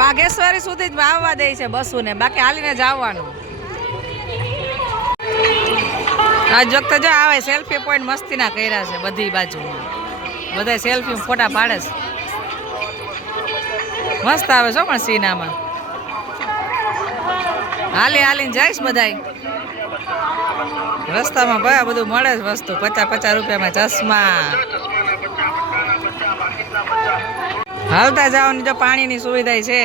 વાઘેશ્વરી સુધી જ આવવા દે છે બસુને. બાકી હાલીને જ આવવાનું. આજ વખતે જો આવે સેલ્ફી પોઈન્ટ મસ્તીના કર્યા છે બધી બાજુ બધા સેલ્ફી ફોટા પાડે છે. મસ્ત આવે છો પણ સીનામાં. હાલી હાલીને જઈશ બધાય. રસ્તામાં ભાઈ બધું મળે જ વસ્તુ, પચાસ પચાસ રૂપિયામાં ચશ્મા. હાલતા જવાની જો પાણીની સુવિધા છે.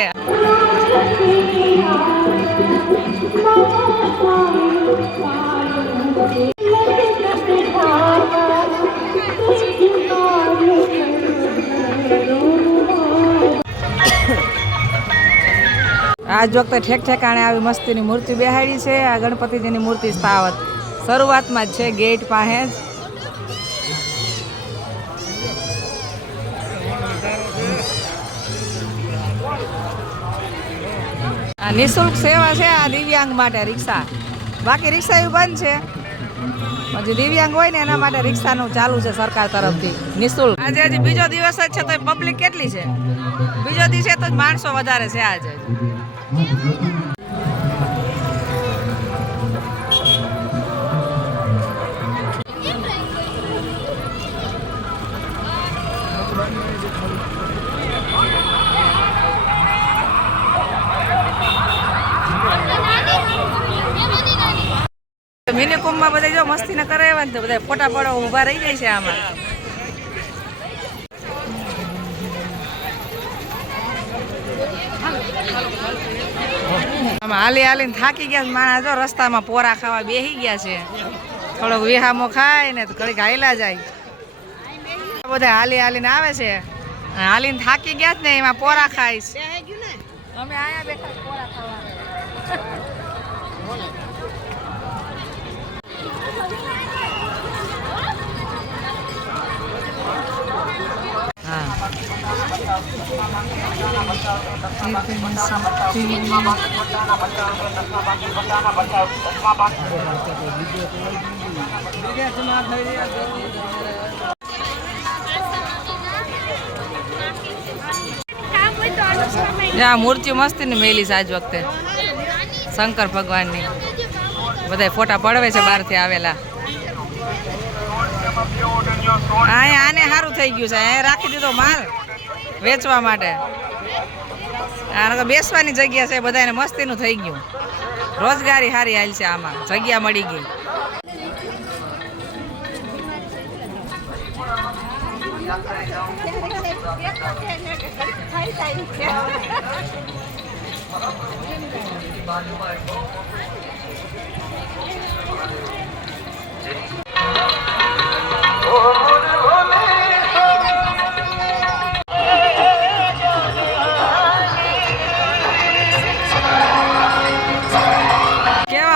આજ વખતે ઠેક ઠેકાણે આવી મસ્તીની મૂર્તિ બેહાડી છે. આ ગણપતિજીની મૂર્તિ સ્થાવત શરૂઆતમાં જ છે, ગેટ પાસે જ. નિઃશુલ્ક સેવા છે, આ દિવ્યાંગ માટે રિક્ષા. બાકી રિક્ષા એવું બંધ છે. પછી દિવ્યાંગ હોય ને એના માટે રિક્ષાનું ચાલુ છે સરકાર તરફથી. નિઃશુલ્ક. આજે હજી બીજો દિવસ જ છે, તો પબ્લિક કેટલી છે? બીજો દિવસે તો માણસો વધારે છે આજે. મિની કુંભમાં બધા જો મસ્તી ને કરે ને તો બધા ફોટા પાડવા ઊભા રહી જાય છે આમાં. હાલી હાલીને થાકી ગયા માણસ જો રસ્તામાં પોરા ખાવા બેસી ગયા છે. થોડોક વિહામો ખાય ને તો ઘડીક હાયલા જાય. બધા હાલી હાલીને આવે છે. હાલીને થાકી ગયા જ ને એમાં પોરા ખાઈશ. અમે આયા બેઠા પોરા ખાવા. આ મૂર્તિ મસ્તીની મેલી છે આજ વખતે. શંકર ભગવાનની. બધા ફોટા પડવે છે બહારથી આવેલા. અહીંયા આને સારું થઈ ગયું છે. અહીંયા રાખી દીધો માલ વેચવા માટે. આને તો બેસવાની જગ્યા છે, બધાને મસ્તીનું થઈ ગયું. રોજગારી સારી હાલ છે આમાં. જગ્યા મળી ગઈ.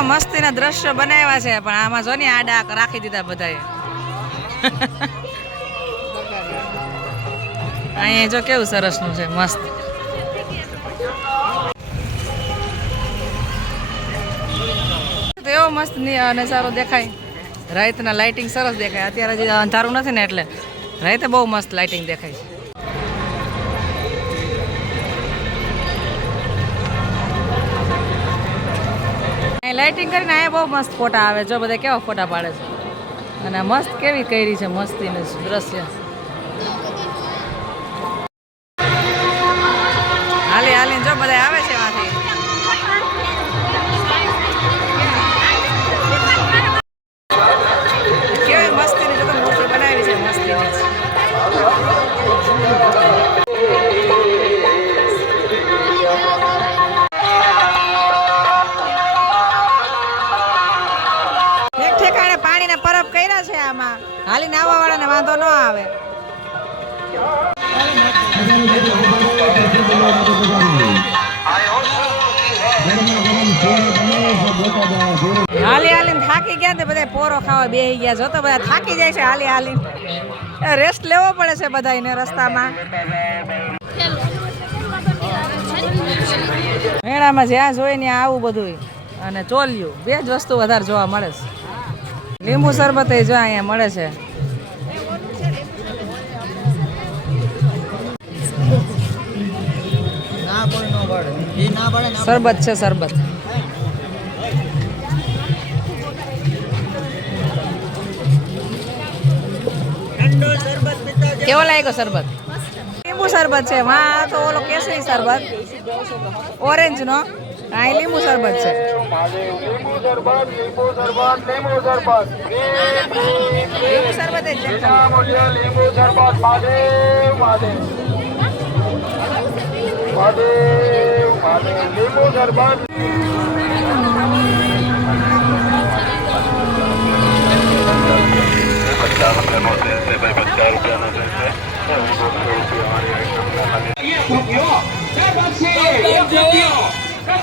મસ્તીના દ્રશ્ય બનાવ્યા છે, પણ આમાં જો ને આડા રાખી દીધા બધાએ. અહીંયા જો કેવું સરસનું છે, મસ્ત. એવો મસ્ત નજારો દેખાય. રાતના લાઇટિંગ સરસ દેખાય. અત્યારે જે અંધારું નથી ને એટલે રાતે બહુ મસ્ત લાઇટિંગ દેખાય છે. લાઇટિંગ કરીને અહીંયા બહુ મસ્ત ફોટા આવે જો બધા કેવા ફોટા પાડે છે. અને મસ્ત કેવી કરી છે, મસ્તીનું દ્રશ્ય. ખાવા જો તો બધા થાકી જાય છે હાલી હાલી. રેસ્ટ લેવો પડે છે બધાને રસ્તામાં. મેળામાં જ્યાં જોઈએ ને આવું બધું અને ચોલ્યું, બે જ વસ્તુ વધારે જોવા મળે છે. લીંબુ શરબત જો અહીંયા મળે છે. શરબત છે શરબત. કેવો લાગ્યો શરબત? લીંબુ શરબત છે. માં તો ઓલો કેસરી શરબત. ઓરેન્જ નો. અહીં લીંબુ શરબત છે. લીંબુ શરબત જ છે.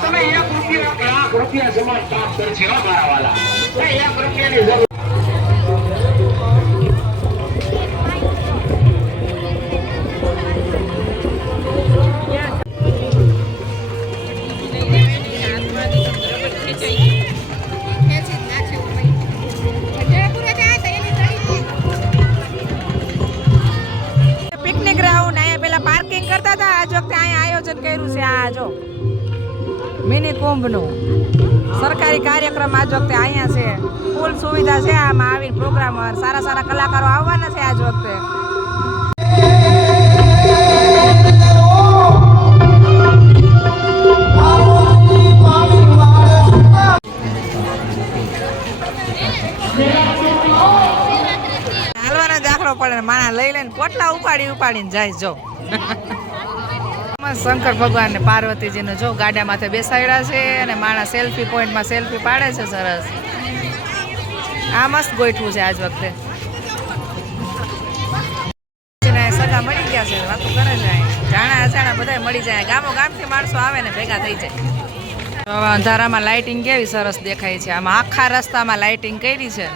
તમે એક રૂપિયા લાખ રૂપિયા સમજતા છે મારા વાલા એક રૂપિયાની જરૂર કર્યું છે આ જો મિની કુંભનું. સરકારી કાર્યક્રમ આજ વખતે અહીંયા છે. ફૂલ સુવિધા છે આમાં આવીને પ્રોગ્રામ સારા સારા કલાકારો આવવાના છે આજ વખતે. હાલવાનો દાખલો પડે માણા લઈ લઈને પોટલા ઉપાડી ઉપાડીને જાય જો. શંકર ભગવાન ને પાર્વતીજીને જો ગાડા માથે બેસાડ્યા છે અને માણસ સેલ્ફી પોઈન્ટમાં સેલ્ફી પાડે છે સરસ. આ મસ્ત ગોઠવું છે આજ વખતે. સગા મળી ગયા છે, વાતો કરે છે જાણા અજાણા બધા મળી જાય. ગામો ગામથી માણસો આવે ને ભેગા થઈ જાય. હવે અંધારામાં લાઇટિંગ કેવી સરસ દેખાય છે. આમાં આખા રસ્તામાં લાઇટિંગ કરી છે.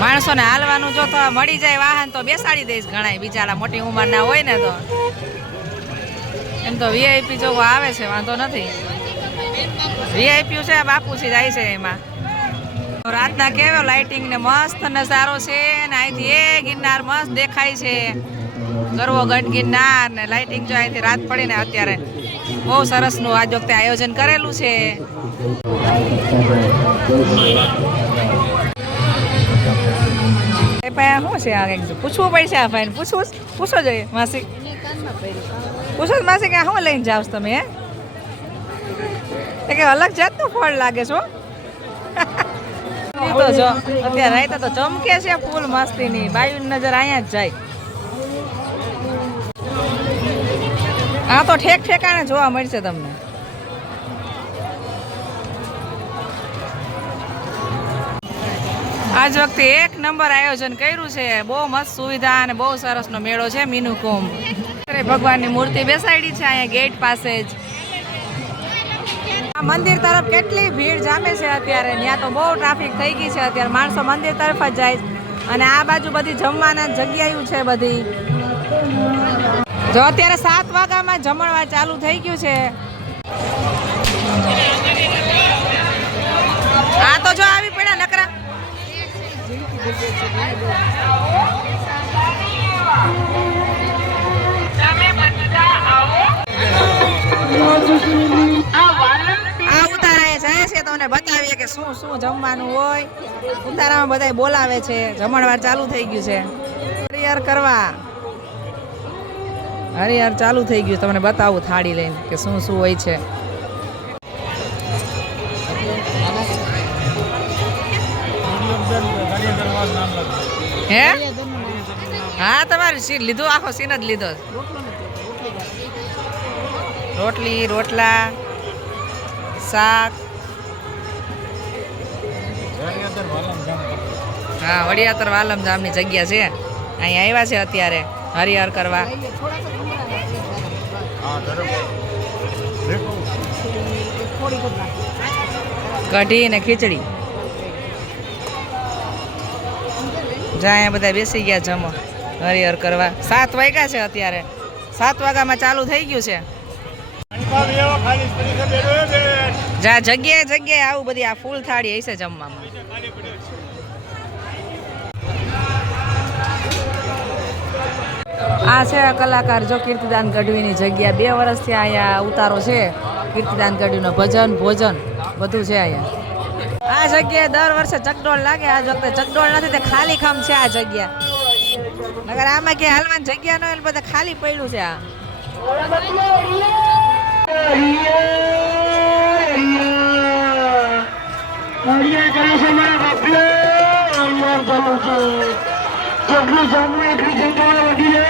માણસોને હાલવાનું જો તો મળી જાય વાહન તો બેસાડી દઈશ ઘણા બિચારા મોટી ઉંમરના હોય ને તો. એમ તો વીઆઈપી જો આવે છે, વાંધો નથી. વીઆઈપી છે બાપુજી જાય છે એમાં. રાતના કેવો લાઇટિંગ ને મસ્ત નજારો છે ને અહીંથી એ ગિરનાર મસ્ત દેખાય છે. ગરવો ગઢ ગિરનાર ને લાઇટિંગ જો અહીંથી રાત પડી ને અત્યારે બહુ સરસનું આજ વખતે આયોજન કરેલું છે. શું છે આ પૂછવું પડશે આ ભાઈને. પૂછવું પૂછો જોઈએ, માસી. પૂછો માસી કે શું લઈને જાવ તમે, હે? કે અલગ જાતનું ફળ લાગે છો તો અત્યારે રાયતા તો ચમકે છે ફૂલ મસ્તીની. બાયુની નજર અહીંયા જ જાય. આ તો ઠેક ઠેકાણે જોવા મળશે તમને. આજ વખતે એક નંબર આયોજન કર્યું છે. બહુ મસ્ત સુવિધા અને બહુ સરસનો મેળો છે મીનુ કુંભ ભગવાનની મૂર્તિ બેસાડી છે અહીંયા ગેટ પાસે જ. આ મંદિર તરફ કેટલી ભીડ જામે છે અત્યારે. ત્યાં તો બહુ ટ્રાફિક થઈ ગઈ છે અત્યારે. માણસો મંદિર તરફ જ જાય અને આ બાજુ બધી જમવાના જગ્યાઓ છે બધી. જો અત્યારે સાત વાગ્યામાં જમણવા ચાલુ થઈ ગયું છે. આ તો જો આવી પડ્યા નકરા. આ ઉતારા જાય છે, તમને બતાવીએ કે શું શું જમવાનું હોય. ઉતારામાં બધા બોલાવે છે, જમણવાર ચાલુ થઈ ગયું છે. હરિહર કરવા. હરિહર ચાલુ થઈ ગયું, તમને બતાવું થાળી લઈને કે શું શું હોય છે. હે? હા, તમારે લીધું, આખો સીન જ લીધો. રોટલી, રોટલા, શાક. હા, વડિયાતર વાલમ જામની જગ્યા છે. અહીંયા આવ્યા છે અત્યારે હરિહર કરવા. કઢી ને ખીચડી. જ્યાં બધા બેસી ગયા જમો હરિહર કરવા. સાત વાગ્યા છે અત્યારે. સાત વાગ્યામાં ચાલુ થઈ ગયું છે ખાલી સ્ત્રી બેઠો બેન જા, જગ્યાએ જગ્યાએ આવું બધી આ ફૂલ થાળી હશે જમવામાં. આ છે કલાકાર જો કીર્તિદાન ગઢવીની જગ્યા. બે વર્ષથી અહીંયા ઉતારો છે. કીર્તિદાન ગઢવીનો ભજન, ભોજન બધું છે અહીંયા. આ જગ્યાએ દર વર્ષે ચકડોળ લાગે. આ વખતે ચકડોળ નથી, તે ખાલી ખમ છે આ જગ્યા. નગર આમાં ક્યાંય હાલવાની જગ્યા ન હોય બધા ખાલી પડ્યું છે આ. జగ్గు జమ్ము ఎట్లు చెంటారు వడ్డీలో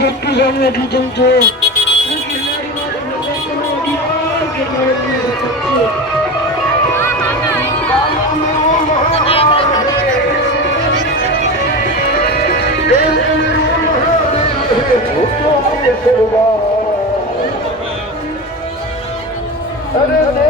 జట్టు జమ్ము ఎట్లు చెంటూ Oh, Yeah.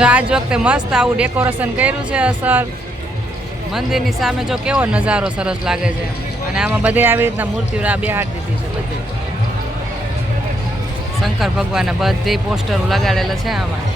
જો આજ વખતે મસ્ત આવું ડેકોરેશન કર્યું છે સર મંદિરની સામે જો કેવો નજારો સરસ લાગે છે. અને આમાં બધે આવી રીતના મૂર્તિઓ બેહાડી દીધી છે બધી. શંકર ભગવાનના બધી પોસ્ટરો લગાડેલા છે આમાં.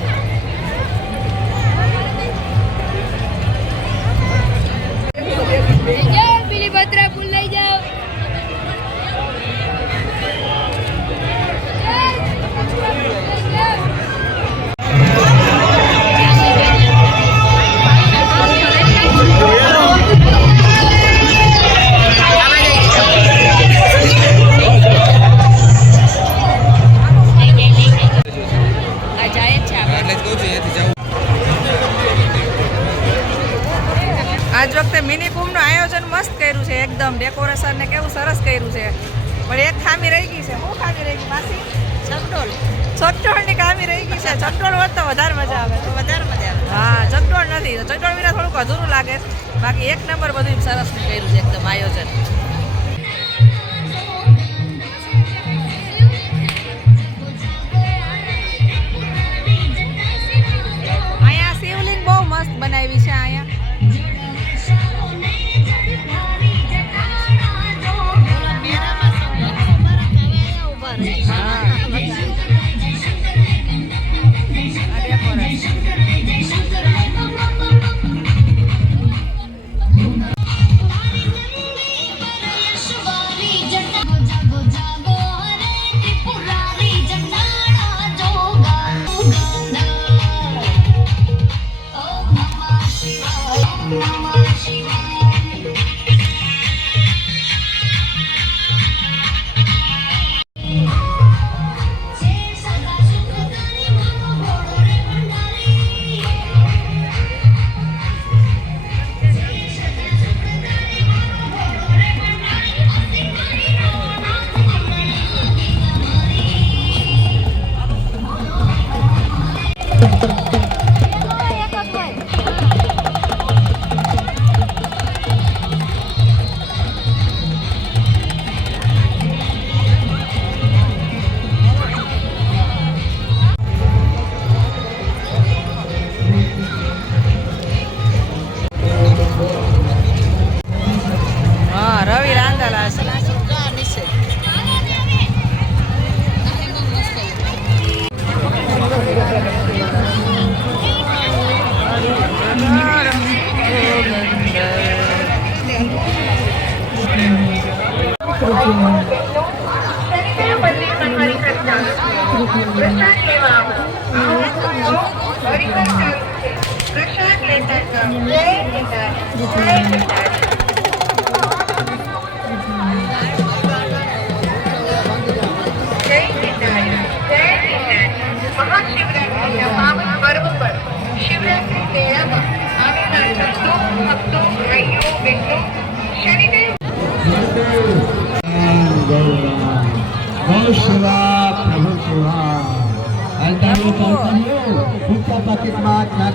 ચકડોળ વિના થોડુંક અધૂરું લાગે. બાકી એક નંબર બધું સરસ કર્યું છે એકદમ આયોજન.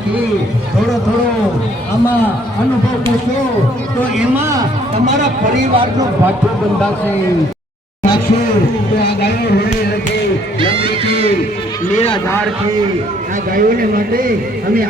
પાકીટમાં થોડો થોડો, આમાં અનુભવ કરશો તો એમાં તમારા પરિવારનો ભાઠું બંધાશે નાખશો. તો આ ગાયો હોળી નથી લંબી છે છે. આ ગાયોને માટે અમે